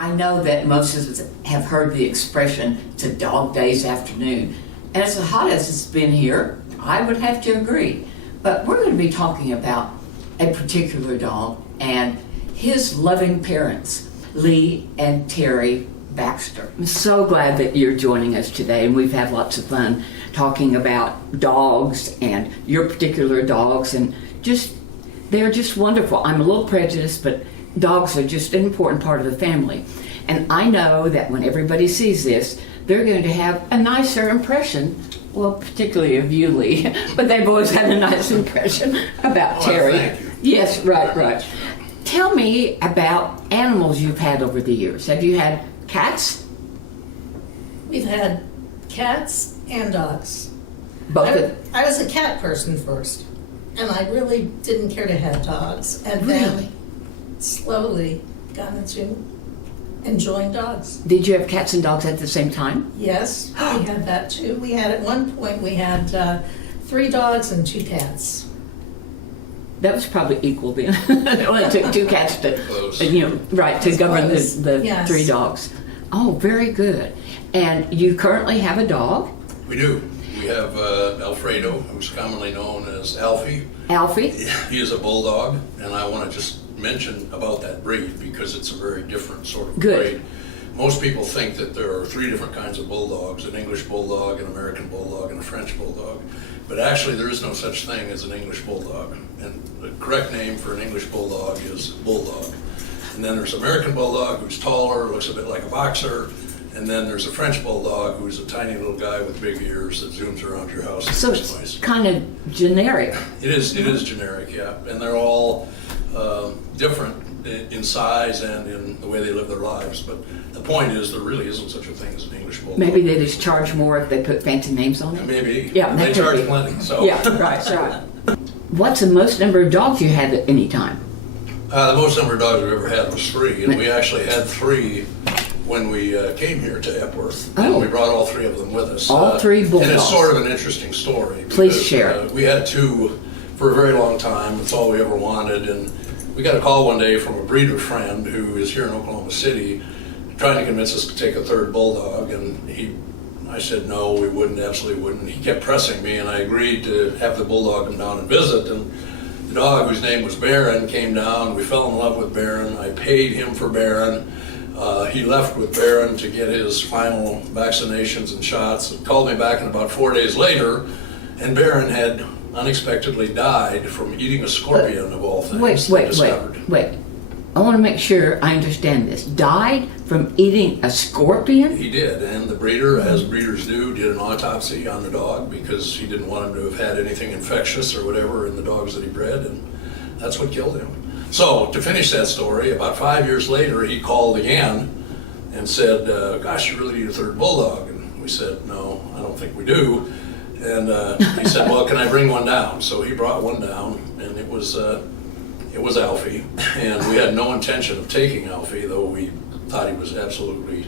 I know that most of us have heard the expression, it's a dog days afternoon. And as hot as it's been here, I would have to agree. But we're going to be talking about a particular dog and his loving parents, Lee and Terri Baxter. I'm so glad that you're joining us today, and we've had lots of fun talking about dogs and your particular dogs, and they're just wonderful. I'm a little prejudiced, but dogs are just an important part of the family. And I know that when everybody sees this, they're going to have a nicer impression, well, particularly of you, Lee, but they've always had a nice impression about Terri. Thank you. Yes, right. Tell me about animals you've had over the years. Have you had cats? We've had cats and dogs. Both I was a cat person first, and I really didn't care to have dogs. And Really? then slowly got into enjoying dogs. Did you have cats and dogs at the same time? Yes, we had that too. We had, at one point, we had 3 dogs and 2 cats. That was probably equal then. It only took 2 cats to, Close. to govern Close. the Yes. 3 dogs. Oh, very good. And you currently have a dog, We do. We have Alfredo, who's commonly known as Alfie. Alfie. He is a bulldog, and I want to just mention about that breed because it's a very different sort of Good. breed. Most people think that there are 3 different kinds of bulldogs, an English bulldog, an American bulldog, and a French bulldog. But actually there is no such thing as an English bulldog. And the correct name for an English bulldog is bulldog. And then there's American bulldog, who's taller, looks a bit like a boxer. And then there's a French bulldog, who's a tiny little guy with big ears that zooms around your house. So it's kind of generic. It is generic, yeah. And they're all different in size and in the way they live their lives. But the point is, there really isn't such a thing as an English bulldog. Maybe they just charge more if they put fancy names on it. Maybe. Yeah, They that could charge be. plenty, so. Yeah, right. What's the most number of dogs you had at any time? The most number of dogs we've ever had was 3, and we actually had 3 when we came here to Epworth. Oh. And we brought all 3 of them with us. All 3 And bulldogs. it's sort of an interesting story. Please because, share. We had 2 for a very long time. It's all we ever wanted. And we got a call one day from a breeder friend who is here in Oklahoma City trying to convince us to take a 3rd bulldog. And I said, no, we wouldn't, absolutely wouldn't. He kept pressing me, and I agreed to have the bulldog come down and visit. And the dog, whose name was Baron, came down. We fell in love with Baron. I paid him for Baron. He left with Baron to get his final vaccinations and shots. He called me back in about 4 days later, and Baron had unexpectedly died from eating a scorpion, of all things. they discovered. Wait. I want to make sure I understand this. Died from eating a scorpion? He did, and the breeder, as breeders do, did an autopsy on the dog because he didn't want him to have had anything infectious or whatever in the dogs that he bred, and that's what killed him. So, to finish that story, about 5 years later, he called again and said, gosh, you really need a 3rd bulldog. And we said, no, I don't think we do. And he said, well, can I bring one down? So he brought one down, and it was Alfie. And we had no intention of taking Alfie, though we thought he was absolutely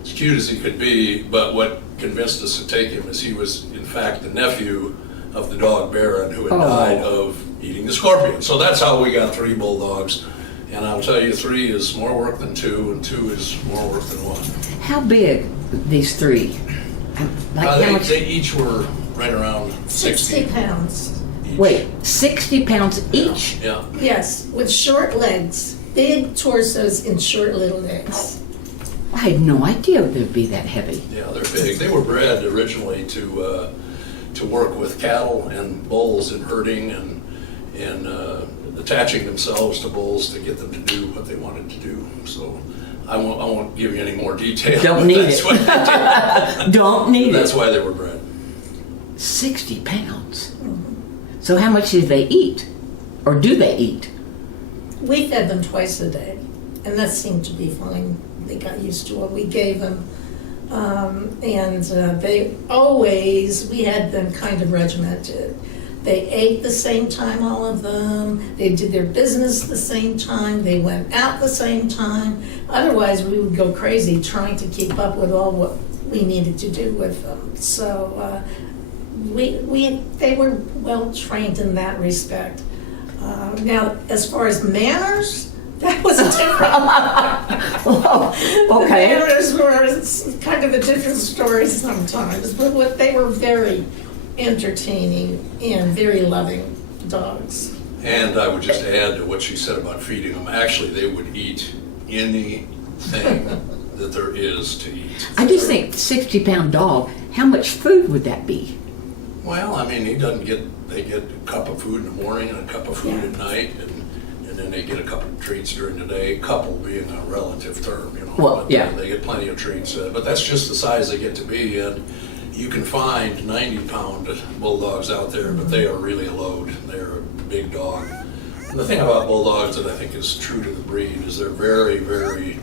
as cute as he could be. But what convinced us to take him is he was, in fact, the nephew of the dog Baron, who had died of eating the scorpion. So that's how we got 3 bulldogs. And I'll tell you, 3 is more work than 2, and 2 is more work than 1. How big, these 3? They each were right around 60 pounds. each. Wait, 60 pounds each? Yeah. Yes, with short legs. Big torsos and short little legs. I had no idea they'd be that heavy. Yeah, they're big. They were bred originally to work with cattle and bulls in herding and attaching themselves to bulls to get them to do what they wanted to do. So I won't give you any more detail. Don't need That's it. what they did. Don't need That's it. why they were bred. 60 pounds. So how much did they eat? Or do they eat? We fed them twice a day, and that seemed to be fine. They got used to what we gave them. We had them kind of regimented. They ate the same time, all of them. They did their business the same time. They went out the same time. Otherwise, we would go crazy trying to keep up with all what we needed to do with them. So they were well trained in that respect. Now, as far as manners, That was a different. Oh, okay. Bears were kind of a different story sometimes, but they were very entertaining and very loving dogs. And I would just add to what she said about feeding them. Actually, they would eat anything that there is to eat. I just think 60-pound dog, how much food would that be? Well, I mean, they get a cup of food in the morning and a cup of food at night, and then they get a couple of treats during the day, couple being a relative term, you know. Well, but, yeah. They get plenty of treats, but that's just the size they get to be, and you can find 90-pound bulldogs out there, but they are really a load. They're a big dog. And the thing about bulldogs that I think is true to the breed is they're very, very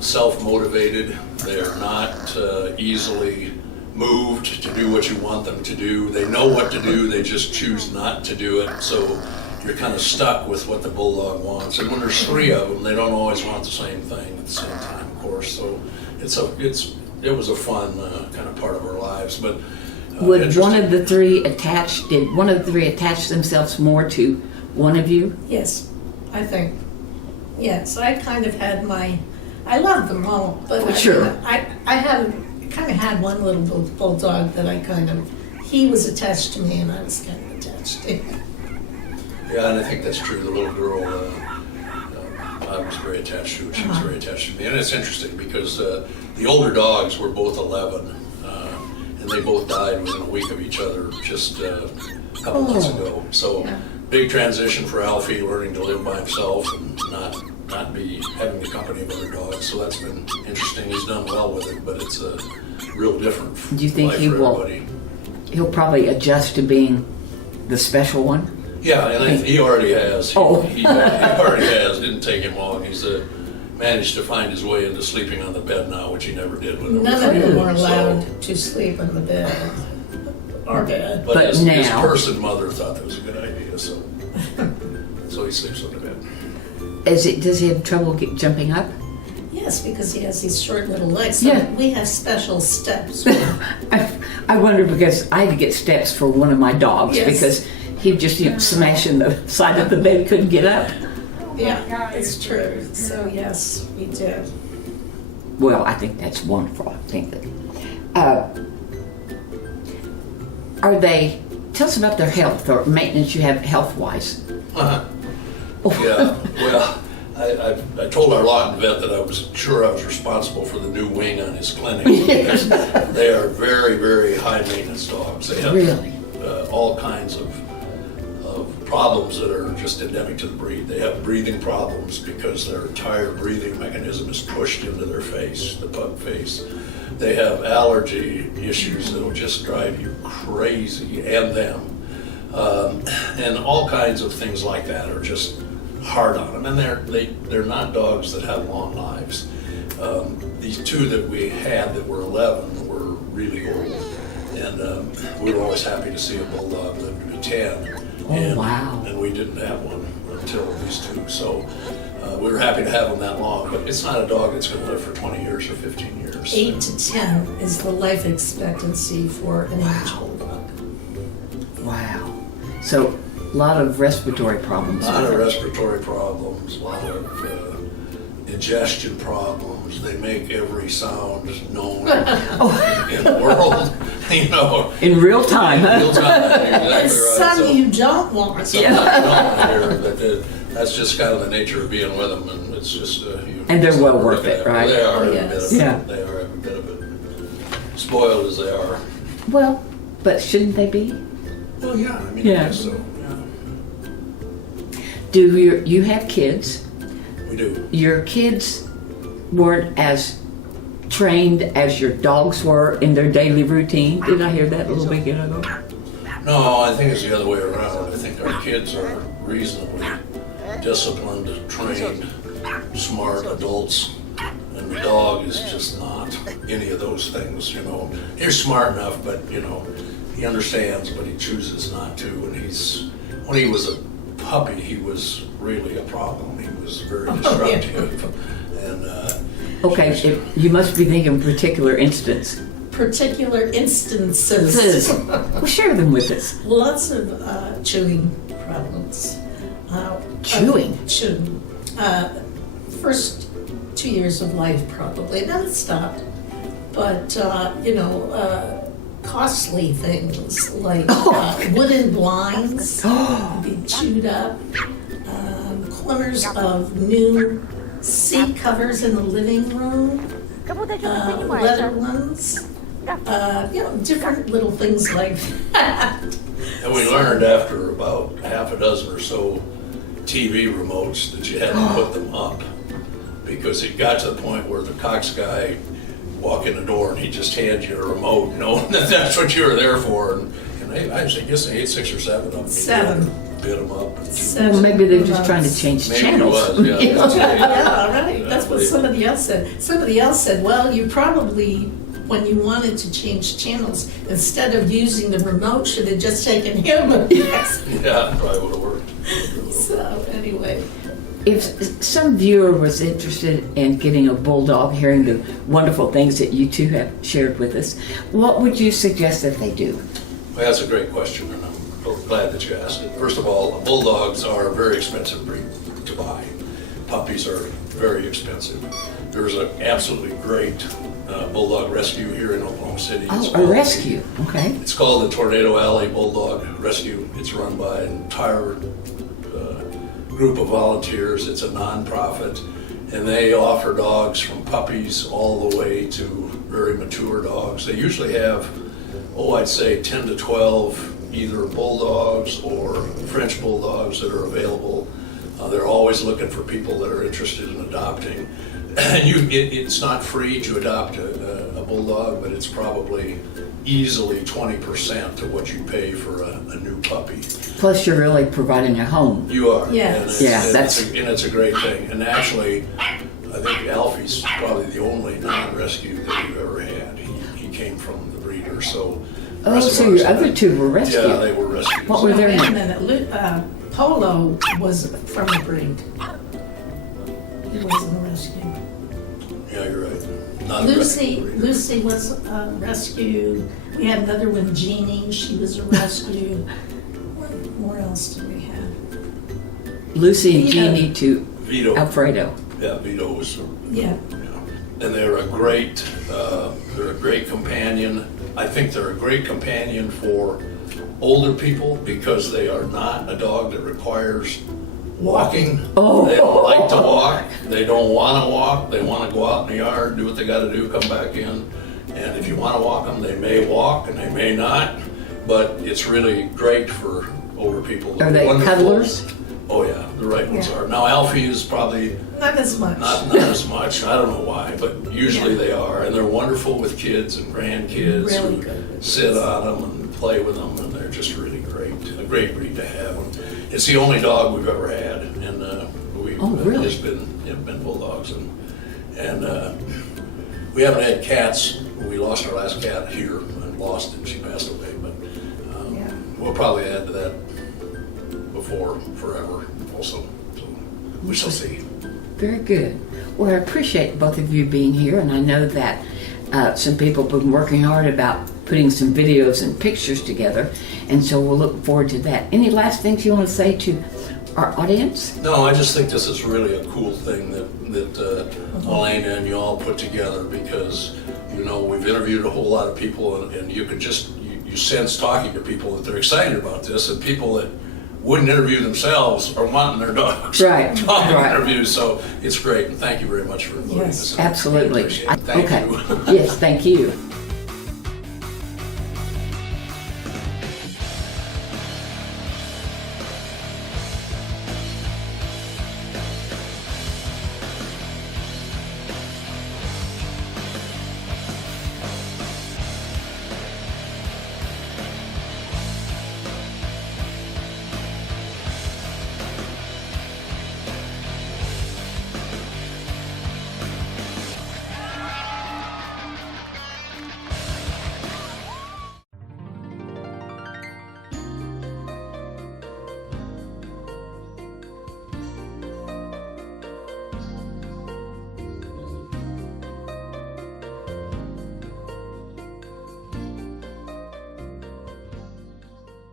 self-motivated. They're not easily moved to do what you want them to do. They know what to do, they just choose not to do it. So you're kind of stuck with what the bulldog wants. And when there's three of them, they don't always want the same thing at the same time, of course. So it was a fun kind of part of our lives. But Did one of the three attach themselves more to one of you? Yes, I think. Yes, I kind of had I loved them all, but Sure. I kind of had one little bulldog that he was attached to me and I was kind of attached to him. yeah, and I think that's true. The little girl, I was very attached to. She was very attached to me. And it's interesting because the older dogs were both 11, and they both died within a week of each other just a couple months ago. So big transition for Alfie, learning to live by himself and not be having the company of other dogs. So that's been interesting. He's done well with it, but it's a real different Do you think life he for will? everybody. He'll probably adjust to being the special one. Yeah, and he already has. Oh. He already has. Didn't take him long. He's managed to find his way into sleeping on the bed now, which he never did when None of they them were were little. allowed to sleep in the bed. Our bed. But his now- person mother thought that was a good idea, so he sleeps on the bed. Does he have trouble jumping up? Yes, because he has these short little legs. So Yeah. we have special steps. I wonder because I had to get steps for one of my dogs Yes. because he'd just smash in the side of the bed, couldn't get up. Yeah, it's true. So yes, we do. Well, I think that's wonderful. I think that. Tell us about their health or maintenance you have health-wise. Uh-huh. Yeah, well, I told our lot vet that I was sure I was responsible for the new wing on his clinic because they are very, very high maintenance dogs. They have Really? all kinds of problems that are just endemic to the breed. They have breathing problems because their entire breathing mechanism is pushed into their face, the pug face. They have allergy issues that'll just drive you crazy, and them. And all kinds of things like that are just hard on them. And they're not dogs that have long lives. These two that we had that were 11 were really old. And we were always happy to see a bulldog live to be 10. Oh, wow. And we didn't have one until these two. So we were happy to have them that long. But it's not a dog that's going to live for 20 years or 15 years. 8 to 10 is the life expectancy for an age-old dog. Wow. So a lot of respiratory problems. A lot of respiratory problems, a lot of digestion problems. They make every sound known in the world, you know. In real time, huh? Real time, exactly right. Some you don't want. Some I don't hear, but that's just kind of the nature of being with them, and it's just And they're just well look worth at it, them. right? They are Oh, every yes. bit of it. Yeah. They are every bit of it. Spoiled as they are. Well, but shouldn't they be? Well, yeah. I mean, Yeah. I guess so. Yeah. Do you have kids? We do. Your kids weren't as trained as your dogs were in their daily routine. Did I hear that a little bit ago? No, I think it's the other way around. I think our kids are reasonably disciplined, trained, smart adults, and the dog is just not any of those things, you know. He's smart enough, but, you know, he understands, but he chooses not to. And when he was a puppy, he was really a problem. He was very disruptive. And Okay, you must be thinking of a particular instance. Particular instances. Well, share them with us. Lots of chewing problems. Chewing? Chewing. First 2 years of life probably, then it stopped. But, costly things like wooden blinds be chewed up, corners of new seat covers in the living room, leather ones, different little things like that. And we learned after about half a dozen or so TV remotes that you had to put them up, because it got to the point where the Cox guy walk in the door and he just hand you a remote knowing that that's what you were there for. And I guess they ate 6 or 7 of them. 7. Bit them up. Well, maybe they're just trying to change Maybe channels. it was, yeah. Yeah, right. Yeah, That's what they- somebody else said. Somebody else said, well, you probably, when you wanted to change channels, instead of using the remote, should have just taken him. Yes. Yeah, it probably would have worked. So, anyway. If some viewer was interested in getting a bulldog, hearing the wonderful things that you two have shared with us, what would you suggest that they do? Well, that's a great question, and I'm glad that you asked it. First of all, bulldogs are a very expensive breed to buy. Puppies are very expensive. There's an absolutely great bulldog rescue here in Oklahoma City. Oh, a rescue, okay. It's called the Tornado Alley Bulldog Rescue. It's run by an entire group of volunteers. It's a nonprofit, and they offer dogs from puppies all the way to very mature dogs. They usually have, I'd say 10 to 12 either bulldogs or French bulldogs that are available. They're always looking for people that are interested in adopting. And it's not free to adopt a bulldog, but it's probably easily 20% of what you pay for a new puppy. Plus, you're really providing a home. You are. Yes. And it's a great thing. And actually, I think Alfie's probably the only non-rescue that we've ever had. He came from the breeder, so. the Oh, rest of so ours your other have- two were rescued. Yeah, they were rescued. What were their Wait a names? minute, Polo was from the breed. He wasn't a rescue. Yeah, you're right. Not a Lucy, rescue breeder. Lucy was a rescue. We had another one, Jeannie, she was a rescue. Where else did we have? Lucy and Vito. Jeannie to Vito. Alfredo. Yeah, Vito was. Yeah, And they're a great companion. I think they're a great companion for older people because they are not a dog that requires walking. Oh. They don't like to walk. They don't want to walk. They want to go out in the yard, do what they got to do, come back in. And if you want to walk them, they may walk and they may not. But it's really great for older people. Are they Wonderful. cuddlers? Oh yeah, the right ones Yeah. are. Now Alfie is probably not as much. not as much. I don't know why, but usually they are, and they're wonderful with kids and grandkids Really who good with sit on them and play with them, and they're just really great. A great breed to have. And it's the only dog we've ever had, and really? it's been bulldogs, and we haven't had cats. We lost our last cat here, and lost it. She passed away, but Yeah. we'll probably add to that before forever. Also, so we shall see. Very good. Well, I appreciate both of you being here, and I know that some people have been working hard about putting some videos and pictures together, and so we'll look forward to that. Any last things you want to say to our audience? No, I just think this is really a cool thing that Elena and you all put together because, we've interviewed a whole lot of people and you could just, you sense talking to people that they're excited about this, and people that wouldn't interview themselves are wanting their dogs Right, to right. interview. So it's great, and thank you very much for including Yes. us. Absolutely. Appreciate it. Thank Okay. you. Yes, thank you.